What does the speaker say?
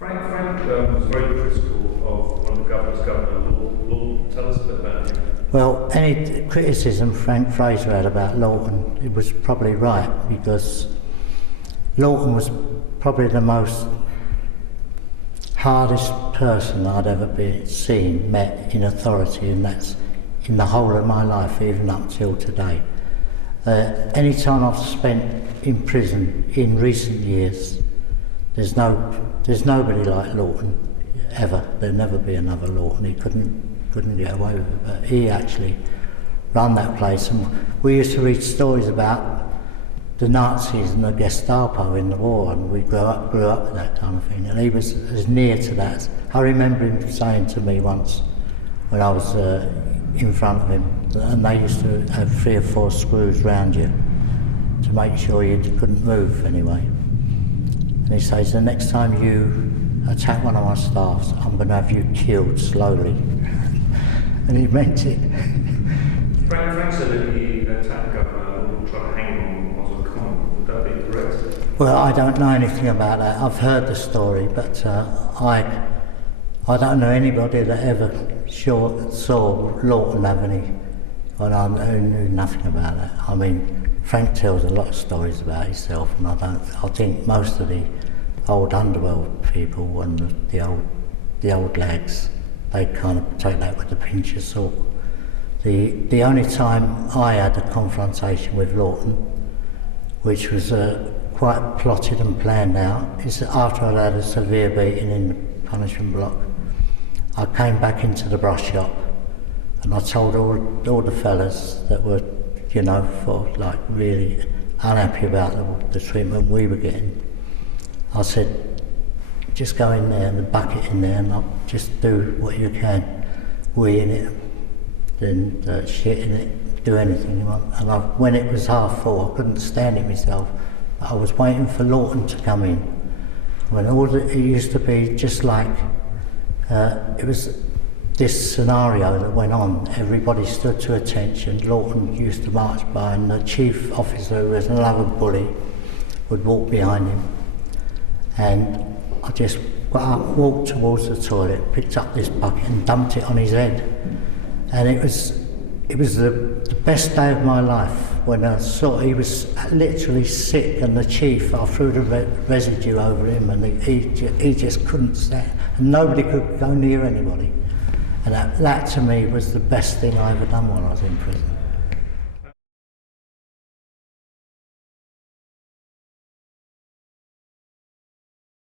Frank was very critical of one of the governors, Governor Lord. Tell us a bit about him. Well, any criticism Frank Fraser had about Lawton, it was probably right, because Lawton was probably the most hardest person I'd ever met in authority, and that's in the whole of my life, even up till today. Any time I've spent in prison in recent years, there's nobody like Lawton, ever. There'll never be another Lawton. He couldn't get away with it, but he actually ran that place. And we used to read stories about the Nazis and the Gestapo in the war, and we grew up with that kind of thing, and he was as near to that. I remember him saying to me once, when I was in front of him, and they used to have 3 or 4 screws round you to make sure you couldn't move anyway. And he says, the next time you attack one of my staffs, I'm going to have you killed slowly. And he meant it. Frank said that he attacked the governor and tried to hang him onto the common. Would that be correct? Well, I don't know anything about that. I've heard the story, but I don't know anybody that ever saw Lawton have any, and I knew nothing about that. I mean, Frank tells a lot of stories about himself, and I think most of the old underworld people and the old lags, they kind of take that with a pinch of salt. The only time I had a confrontation with Lawton, which was quite plotted and planned out, is after I'd had a severe beating in the punishment block. I came back into the brush shop and I told all the fellas that were, really unhappy about the treatment we were getting. I said, just go in there and the bucket in there, and I'll just do what you can. Wee in it, then shit in it, do anything you want. And when it was half full, I couldn't stand it myself. I was waiting for Lawton to come in. When it used to be just like, it was this scenario that went on. Everybody stood to attention. Lawton used to march by, and the chief officer, who was another bully, would walk behind him. And I just walked towards the toilet, picked up this bucket and dumped it on his head. And it was the best day of my life when I saw he was literally sick, and the chief, I threw the residue over him, and he just couldn't stand, and nobody could go near anybody. And that to me was the best thing I ever done while I was in prison.